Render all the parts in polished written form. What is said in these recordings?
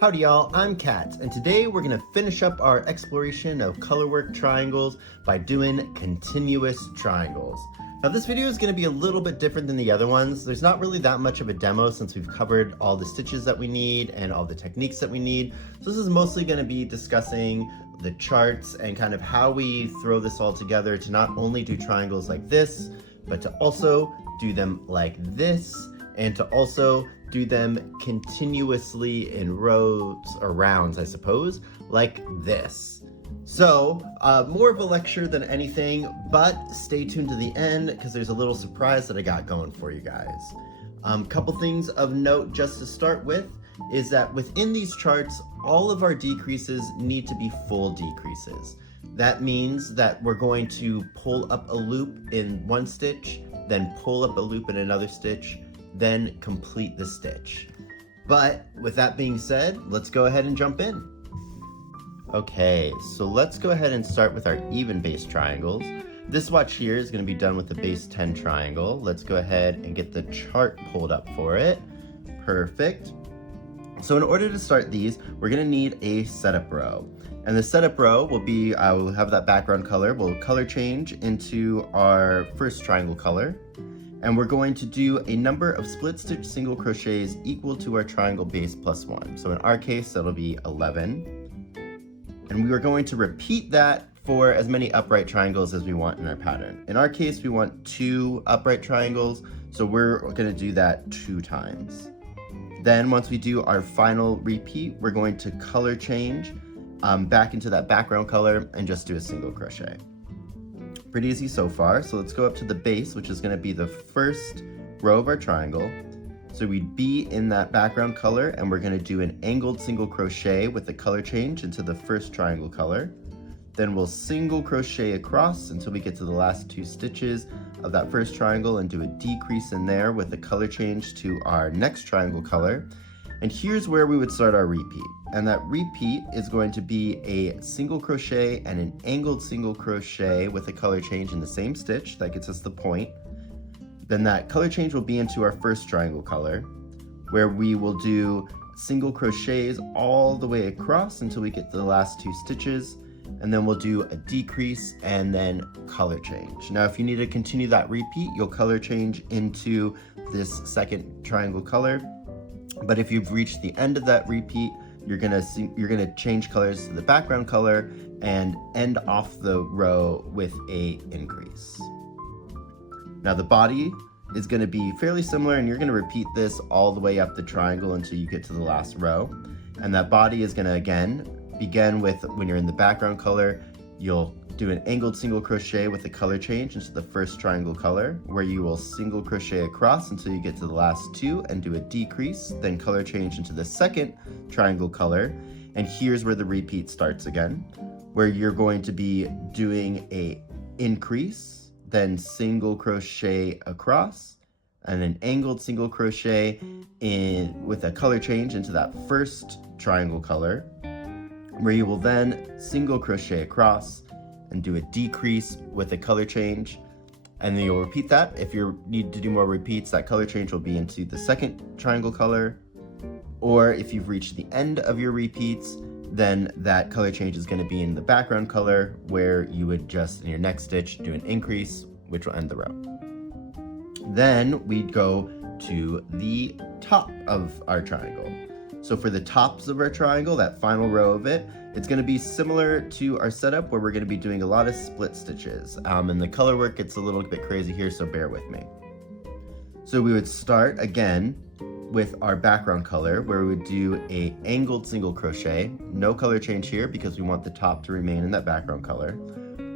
Howdy y'all, I'm Kat, and today we're going to finish up our exploration of colorwork triangles by doing continuous triangles. Now this video is going to be a little bit different than the other ones. There's not really that much of a demo since we've covered all the stitches that we need and all the techniques that we need. So this is mostly going to be discussing the charts and kind of how we throw this all together to not only do triangles like this, but to also do them like this, and to also do them continuously in rows or rounds, I suppose, like this. So, more of a lecture than anything, but stay tuned to the end because there's a little surprise that I got going for you guys. Couple things of note just to start with is that within these charts, all of our decreases need to be full decreases. That means that we're going to pull up a loop in one stitch, then pull up a loop in another stitch, then complete the stitch. But with that being said, let's go ahead and jump in. Okay, so let's go ahead and start with our even base triangles. This swatch here is going to be done with the base 10 triangle. Let's go ahead and get the chart pulled up for it. Perfect. So in order to start these, we're going to need a setup row. And the setup row will be, I will have that background color. We'll color change into our first triangle color. And we're going to do a number of split stitch single crochets equal to our triangle base plus 1. So in our case, that'll be 11. And we are going to repeat that for as many upright triangles as we want in our pattern. In our case, we want 2 upright triangles, so we're going to do that 2 times. Then once we do our final repeat, we're going to color change back into that background color and just do a single crochet. Pretty easy so far. So let's go up to the base, which is going to be the first row of our triangle. So we'd be in that background color and we're going to do an angled single crochet with the color change into the first triangle color. Then we'll single crochet across until we get to the last 2 stitches of that first triangle and do a decrease in there with the color change to our next triangle color. And here's where we would start our repeat. And that repeat is going to be a single crochet and an angled single crochet with a color change in the same stitch. That gets us the point. Then that color change will be into our first triangle color, where we will do single crochets all the way across until we get to the last 2 stitches. And then we'll do a decrease and then color change. Now, if you need to continue that repeat, you'll color change into this second triangle color. But if you've reached the end of that repeat, you're gonna change colors to the background color and end off the row with a increase. Now the body is gonna be fairly similar, and you're gonna repeat this all the way up the triangle until you get to the last row. And that body is gonna again begin with, when you're in the background color, you'll do an angled single crochet with the color change into the first triangle color, where you will single crochet across until you get to the last 2 and do a decrease, then color change into the second triangle color. And here's where the repeat starts again, where you're going to be doing a increase, then single crochet across, and an angled single crochet in with a color change into that first triangle color, where you will then single crochet across and do a decrease with a color change, and then you'll repeat that. If you need to do more repeats, that color change will be into the second triangle color, or if you've reached the end of your repeats, then that color change is going to be in the background color, where you would just, in your next stitch, do an increase, which will end the row. Then we'd go to the top of our triangle. So for the tops of our triangle, that final row of it, it's going to be similar to our setup, where we're going to be doing a lot of split stitches. And the color work gets a little bit crazy here, so bear with me. So we would start again with our background color, where we would do a angled single crochet. No color change here because we want the top to remain in that background color.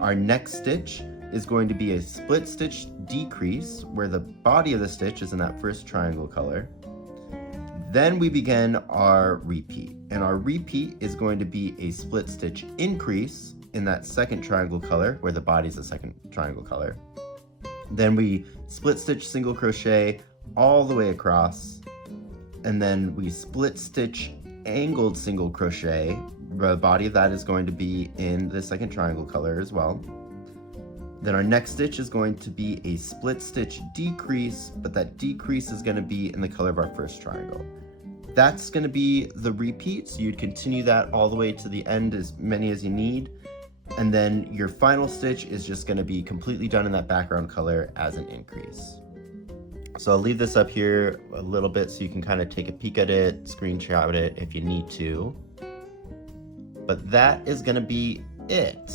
Our next stitch is going to be a split stitch decrease, where the body of the stitch is in that first triangle color. Then we begin our repeat, and our repeat is going to be a split stitch increase in that second triangle color, where the body is the second triangle color. Then we split stitch single crochet all the way across, and then we split stitch angled single crochet. The body of that is going to be in the second triangle color as well. Then our next stitch is going to be a split stitch decrease, but that decrease is going to be in the color of our first triangle. that's gonna be the repeat. So you'd continue that all the way to the end, as many as you need. And then your final stitch is just gonna be completely done in that background color as an increase. So I'll leave this up here a little bit so you can kind of take a peek at it, screenshot it if you need to. But that is gonna be it.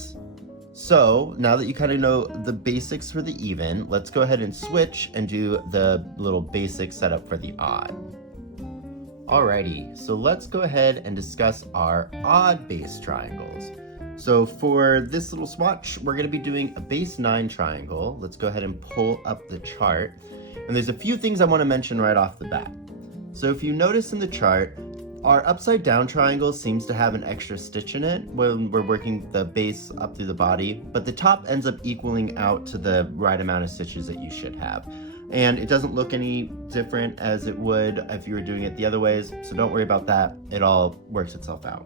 So now that you kind of know the basics for the even, let's go ahead and switch and do the little basic setup for the odd. Alrighty, so let's go ahead and discuss our odd base triangles. So for this little swatch, we're gonna be doing a base 9 triangle. Let's go ahead and pull up the chart. And there's a few things I wanna mention right off the bat. So if you notice in the chart, our upside down triangle seems to have an extra stitch in it when we're working the base up through the body, but the top ends up equaling out to the right amount of stitches that you should have. And it doesn't look any different as it would if you were doing it the other ways, so don't worry about that. It all works itself out.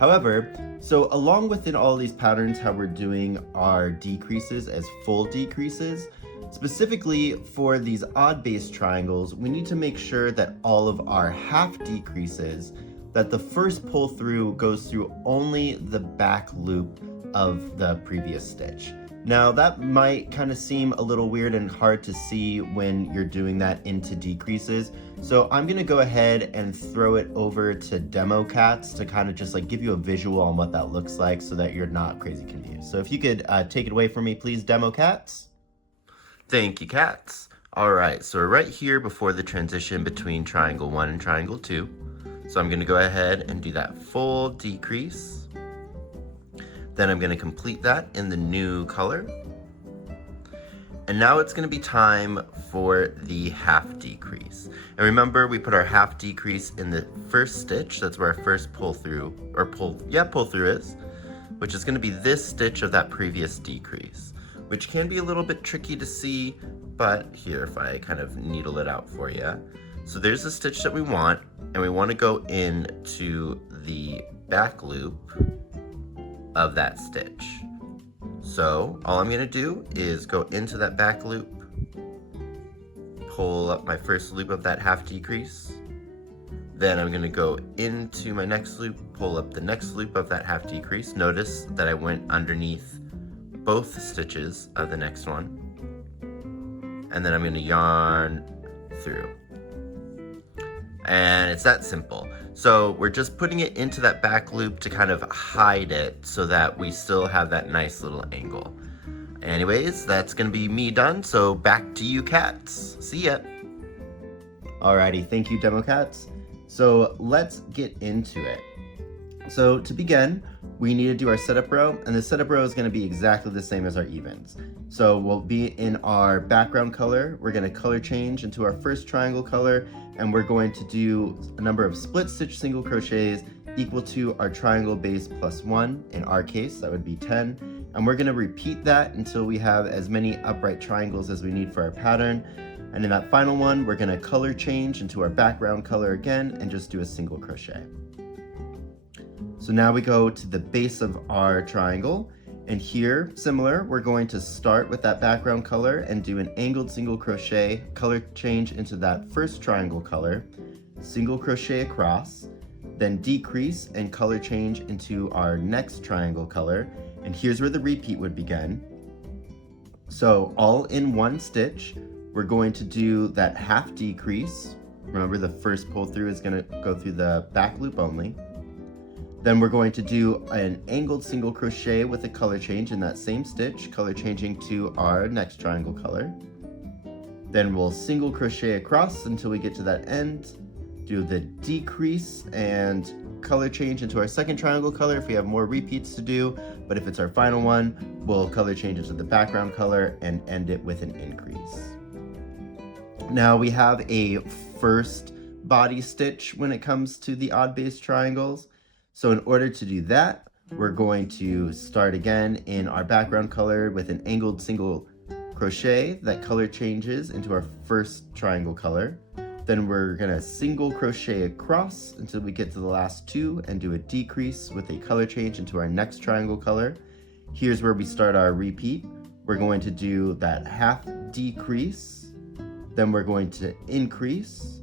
However, so along within all these patterns, how we're doing our decreases as full decreases, specifically for these odd base triangles, we need to make sure that all of our half decreases, that the first pull through goes through only the back loop of the previous stitch. Now that might kind of seem a little weird and hard to see when you're doing that into decreases. So I'm gonna go ahead and throw it over to Demo Cats to kind of just like give you a visual on what that looks like so that you're not crazy confused. So if you could take it away from me, please, Demo Cats. Thank you, Cats. All right, so we're right here before the transition between triangle 1 and triangle 2. So I'm gonna go ahead and do that full decrease. Then I'm gonna complete that in the new color. And now it's gonna be time for the half decrease. And remember, we put our half decrease in the first stitch. That's where our first pull through is, which is gonna be this stitch of that previous decrease, which can be a little bit tricky to see, but here, if I kind of needle it out for you. So there's the stitch that we want, and we wanna go into the back loop of that stitch. So all I'm gonna do is go into that back loop, pull up my first loop of that half decrease, then I'm gonna go into my next loop, pull up the next loop of that half decrease. Notice that I went underneath both stitches of the next one, and then I'm gonna yarn through. And it's that simple. So we're just putting it into that back loop to kind of hide it so that we still have that nice little angle. Anyways, that's gonna be me done, so back to you, Cats. See ya. Alrighty, thank you, Demo Cats. So let's get into it. So to begin, we need to do our setup row, and the setup row is gonna be exactly the same as our evens. So we'll be in our background color, we're gonna color change into our first triangle color, and we're going to do a number of split stitch single crochets equal to our triangle base plus 1. In our case, that would be 10. And we're gonna repeat that until we have as many upright triangles as we need for our pattern. And in that final one, we're gonna color change into our background color again and just do a single crochet. So now we go to the base of our triangle, and here, similar, we're going to start with that background color and do an angled single crochet, color change into that first triangle color, single crochet across, then decrease and color change into our next triangle color, and here's where the repeat would begin. So all in one stitch, we're going to do that half decrease. Remember, the first pull through is gonna go through the back loop only. Then we're going to do an angled single crochet with a color change in that same stitch, color changing to our next triangle color. Then we'll single crochet across until we get to that end, do the decrease and color change into our second triangle color if we have more repeats to do, but if it's our final one, we'll color change into the background color and end it with an increase. Now we have a first body stitch when it comes to the odd base triangles. So in order to do that, we're going to start again in our background color with an angled single crochet that color changes into our first triangle color. Then we're gonna single crochet across until we get to the last two and do a decrease with a color change into our next triangle color. Here's where we start our repeat. We're going to do that half decrease, then we're going to increase,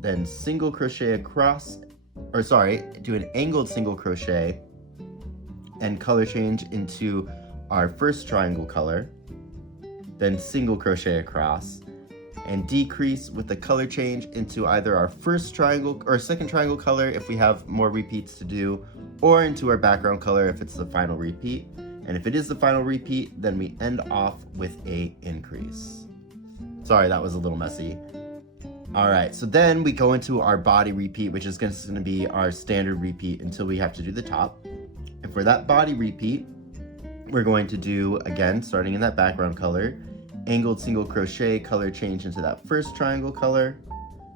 then single crochet across, or sorry, do an angled single crochet and color change into our first triangle color, then single crochet across and decrease with the color change into either our first triangle or second triangle color if we have more repeats to do, or into our background color if it's the final repeat. And if it is the final repeat, then we end off with a increase. Sorry, that was a little messy. All right, so then we go into our body repeat, which is going to be our standard repeat until we have to do the top. And for that body repeat, we're going to do, again, starting in that background color, angled single crochet, color change into that first triangle color,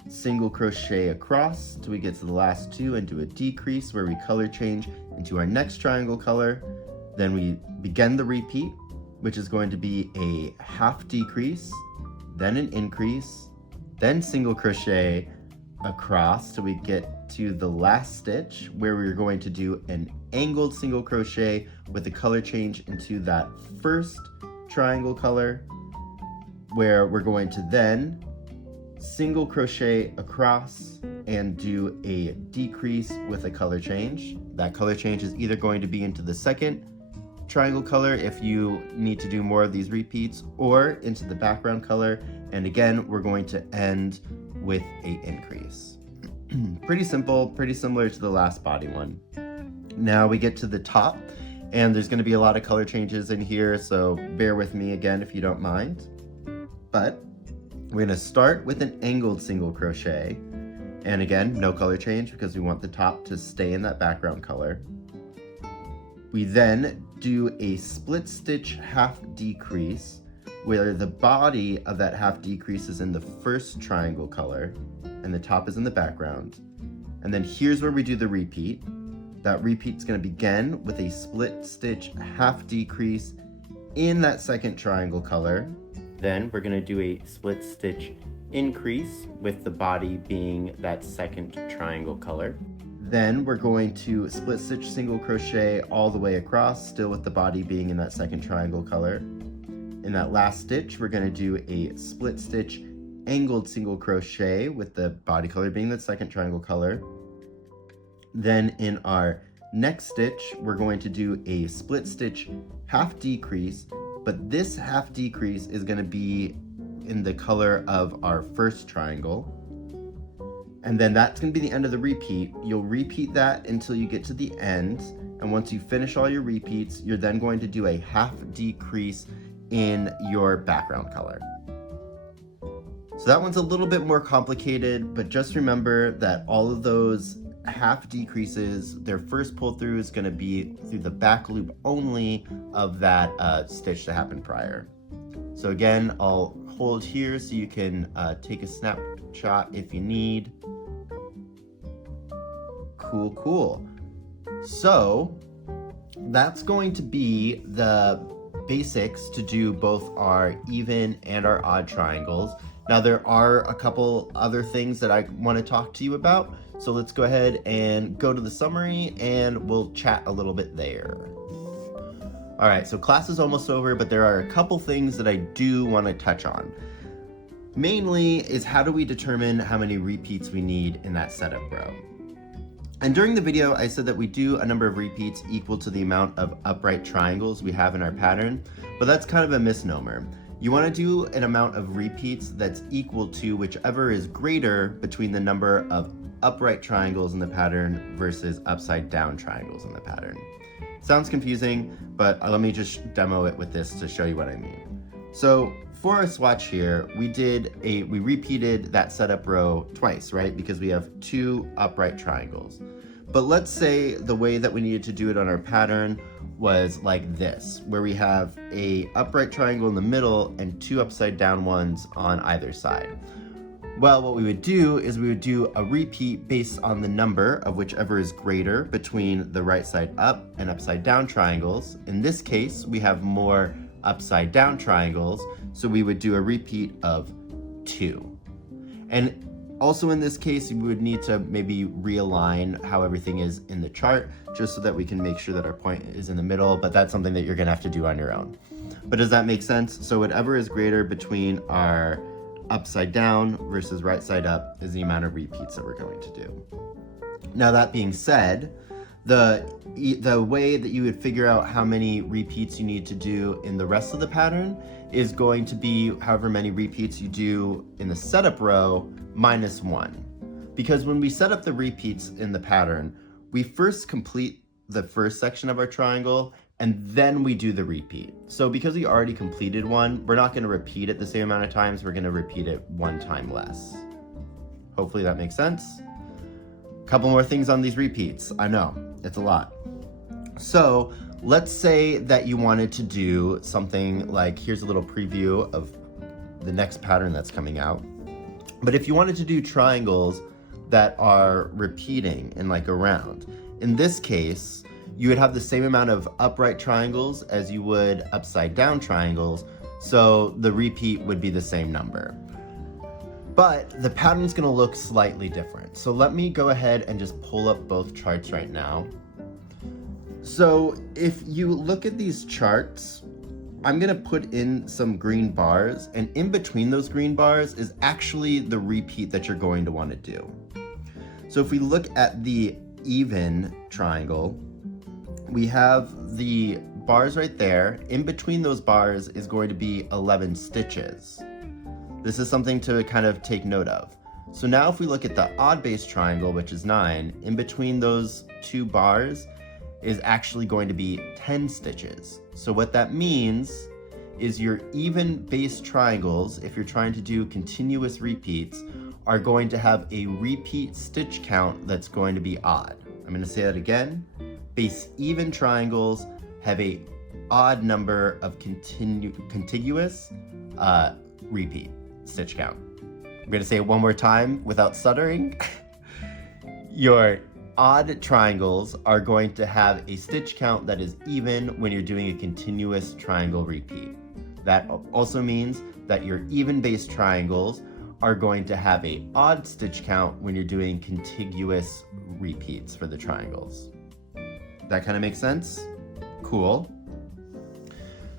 single crochet across till we get to the last two and do a decrease where we color change into our next triangle color. Then we begin the repeat, which is going to be a half decrease, then an increase, then single crochet across till we get to the last stitch where we're going to do an angled single crochet with the color change into that first triangle color, where we're going to then single crochet across and do a decrease with a color change. That color change is either going to be into the second triangle color if you need to do more of these repeats, or into the background color. And again, we're going to end with a increase. Pretty simple, pretty similar to the last body one. Now we get to the top, and there's going to be a lot of color changes in here, so bear with me again if you don't mind. But we're going to start with an angled single crochet, and again, no color change because we want the top to stay in that background color. We then do a split stitch half decrease where the body of that half decrease is in the first triangle color and the top is in the background. And then here's where we do the repeat. That repeat's going to begin with a split stitch half decrease in that second triangle color. Then we're going to do a split stitch increase with the body being that second triangle color. Then we're going to split stitch single crochet all the way across, still with the body being in that second triangle color. In that last stitch, we're going to do a split stitch angled single crochet with the body color being the second triangle color. Then in our next stitch, we're going to do a split stitch half decrease, but this half decrease is going to be in the color of our first triangle. And then that's going to be the end of the repeat. You'll repeat that until you get to the end. And once you finish all your repeats, you're then going to do a half decrease in your background color. So that one's a little bit more complicated, but just remember that all of those half decreases, their first pull through is going to be through the back loop only of that stitch that happened prior. So again, I'll hold here so you can take a snapshot if you need. Cool. So that's going to be the basics to do both our even and our odd triangles. Now there are a couple other things that I want to talk to you about. So let's go ahead and go to the summary and we'll chat a little bit there. All right, so class is almost over, but there are a couple things that I do want to touch on. Mainly is how do we determine how many repeats we need in that setup row. And during the video, I said that we do a number of repeats equal to the amount of upright triangles we have in our pattern, but that's kind of a misnomer. You want to do an amount of repeats that's equal to whichever is greater between the number of upright triangles in the pattern versus upside down triangles in the pattern. Sounds confusing, but let me just demo it with this to show you what I mean. So for our swatch here, we repeated that setup row twice, right? Because we have two upright triangles. But let's say the way that we needed to do it on our pattern was like this, where we have a upright triangle in the middle and two upside down ones on either side. Well, what we would do is we would do a repeat based on the number of whichever is greater between the right side up and upside down triangles. In this case, we have more upside down triangles, so we would do a repeat of 2. And also in this case, we would need to maybe realign how everything is in the chart, just so that we can make sure that our point is in the middle, but that's something that you're gonna have to do on your own. But does that make sense? So whatever is greater between our upside down versus right side up is the amount of repeats that we're going to do. Now that being said, the way that you would figure out how many repeats you need to do in the rest of the pattern is going to be however many repeats you do in the setup row minus 1. Because when we set up the repeats in the pattern, we first complete the first section of our triangle and then we do the repeat. So because we already completed one, we're not going to repeat it the same amount of times, we're going to repeat it one time less. Hopefully that makes sense. A couple more things on these repeats. I know, it's a lot. So let's say that you wanted to do something like, here's a little preview of the next pattern that's coming out. But if you wanted to do triangles that are repeating in like a round, in this case, you would have the same amount of upright triangles as you would upside down triangles, so the repeat would be the same number. But the pattern's gonna look slightly different. So let me go ahead and just pull up both charts right now. So if you look at these charts, I'm gonna put in some green bars, and in between those green bars is actually the repeat that you're going to wanna do. So if we look at the even triangle, we have the bars right there. In between those bars is going to be 11 stitches. This is something to kind of take note of. So now if we look at the odd base triangle, which is 9, in between those two bars is actually going to be 10 stitches. So what that means is your even base triangles, if you're trying to do continuous repeats, are going to have a repeat stitch count that's going to be odd. I'm going to say that again. Base even triangles have a odd number of contiguous repeat stitch count. I'm going to say it one more time without stuttering. Your odd triangles are going to have a stitch count that is even when you're doing a continuous triangle repeat. That also means that your even base triangles are going to have a odd stitch count when you're doing contiguous repeats for the triangles. That kind of makes sense? Cool.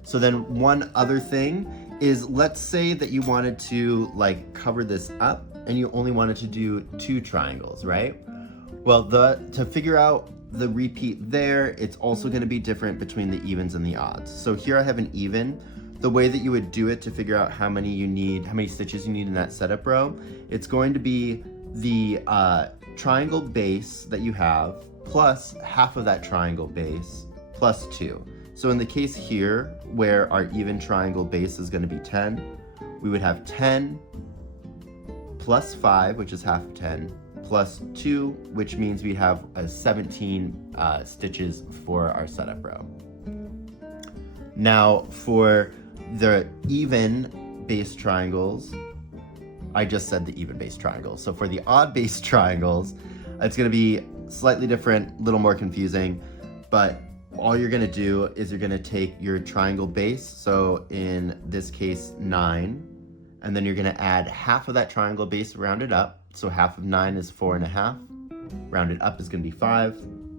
So then one other thing is, let's say that you wanted to like cover this up and you only wanted to do 2 triangles, right? Well, to figure out the repeat there, it's also going to be different between the evens and the odds. So here I have an even. The way that you would do it to figure out how many stitches you need in that setup row, it's going to be the triangle base that you have plus half of that triangle base plus 2. So in the case here, where our even triangle base is going to be 10, we would have 10 plus 5, which is half of 10, plus 2, which means we have 17 stitches for our setup row. Now for the even base triangles, I just said the even base triangles. So for the odd base triangles, it's going to be slightly different, a little more confusing, but all you're going to do is you're going to take your triangle base, so in this case 9, and then you're going to add half of that triangle base rounded up, so half of 9 is 4.5, rounded up is going to be 5,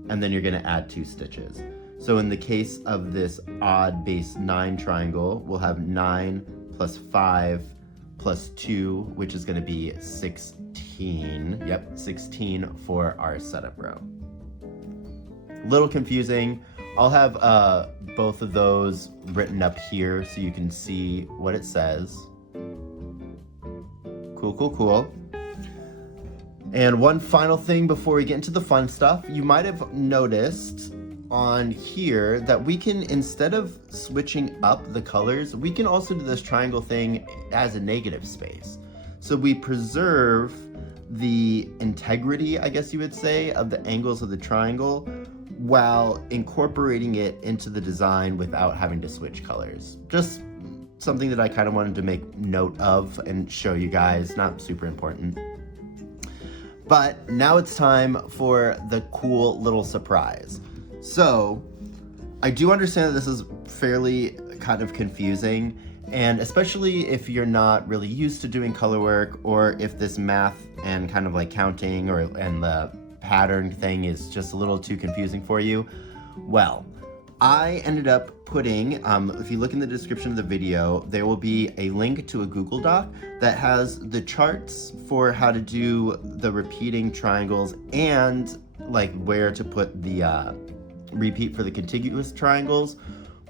and then you're going to add 2 stitches. So in the case of this odd base 9 triangle, we'll have 9 plus 5 plus 2, which is going to be 16. Yep, 16 for our setup row. A little confusing. I'll have both of those written up here so you can see what it says. Cool, cool, cool. And one final thing before we get into the fun stuff, you might have noticed on here that we can, instead of switching up the colors, we can also do this triangle thing as a negative space. So we preserve the integrity, I guess you would say, of the angles of the triangle while incorporating it into the design without having to switch colors. Just something that I kind of wanted to make note of and show you guys, not super important. But now it's time for the cool little surprise. So I do understand that this is fairly kind of confusing, and especially if you're not really used to doing color work, or if this math and kind of like counting and the pattern thing is just a little too confusing for you. Well, I ended up putting, if you look in the description of the video, there will be a link to a Google Doc that has the charts for how to do the repeating triangles and like where to put the repeat for the contiguous triangles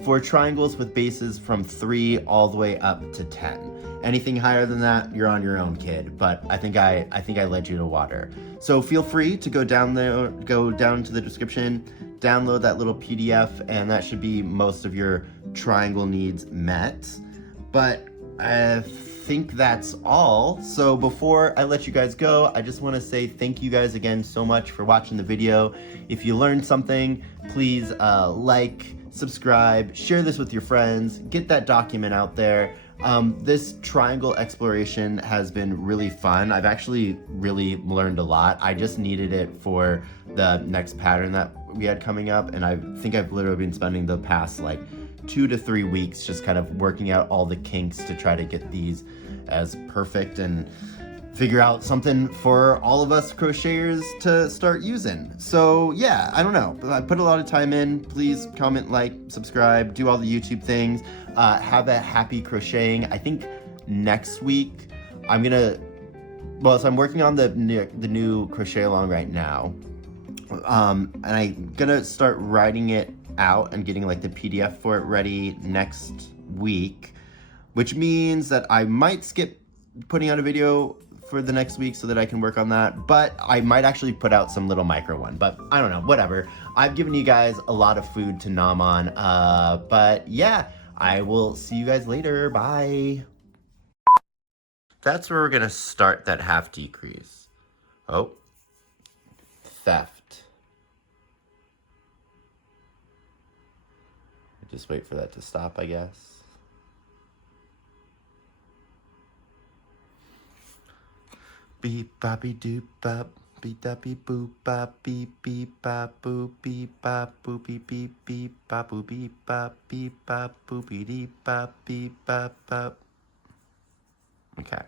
for triangles with bases from 3 all the way up to 10. Anything higher than that, you're on your own, kid. But I think I led you to water. So feel free to go down there, go down to the description, download that little PDF, and that should be most of your triangle needs met. But I think that's all. So before I let you guys go, I just want to say thank you guys again so much for watching the video. If you learned something, please like, subscribe, share this with your friends, get that document out there. This triangle exploration has been really fun. I've actually really learned a lot. I just needed it for the next pattern that we had coming up, and I think I've literally been spending the past like 2 to 3 weeks just kind of working out all the kinks to try to get these as perfect and figure out something for all of us crocheters to start using. So yeah, I don't know. I put a lot of time in. Please comment, like, subscribe, do all the YouTube things. Have a happy crocheting. I think next week I'm gonna, well, so I'm working on the new crochet along right now. And I'm gonna start writing it out and getting like the PDF for it ready next week, which means that I might skip putting out a video for the next week so that I can work on that, but I might actually put out some little micro one, but I don't know, whatever. I've given you guys a lot of food to nom on, but yeah, I will see you guys later, bye. That's where we're gonna start that half decrease. Oh, theft. Just wait for that to stop, I guess. Beep boppy doop bop, beep dappy boop bop, beep beep bop boop beep bop boop beep beep beep bop boop beep bop beep bop boopy deep bop beep bop bop. Okay.